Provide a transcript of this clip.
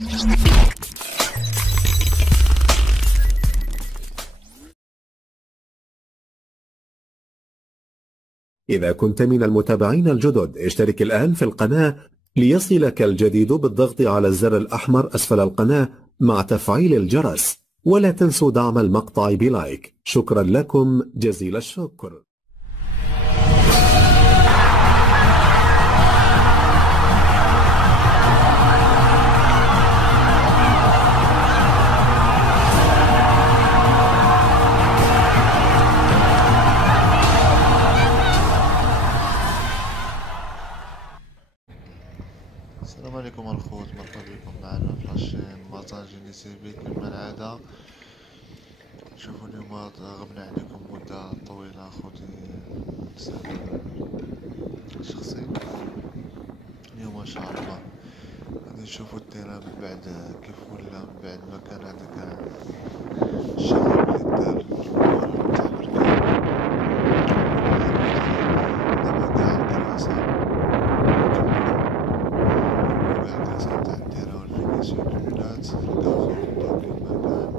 إذا كنت من المتابعين الجدد اشترك الآن في القناة ليصلك الجديد بالضغط على الزر الأحمر أسفل القناة مع تفعيل الجرس، ولا تنسوا دعم المقطع بلايك. شكرا لكم جزيل الشكر. السلام عليكم الخوت، مرحبا بكم معنا في لاشين مازان جيني سيفي كما العادة. شوفوا اليوم غبنا عليكم مدة طويلة خوتي بسبب شخصي. اليوم ان شاء الله غادي نشوفوا التيران من بعد كيف ولا، من بعد ما كان هذاك الشغل اللي دار الجمهور تاع بركان. دابا كاع الدراسة كملوا، كاع الدراسة تاع التيران والفينيسيون الولات لقاو كيما كان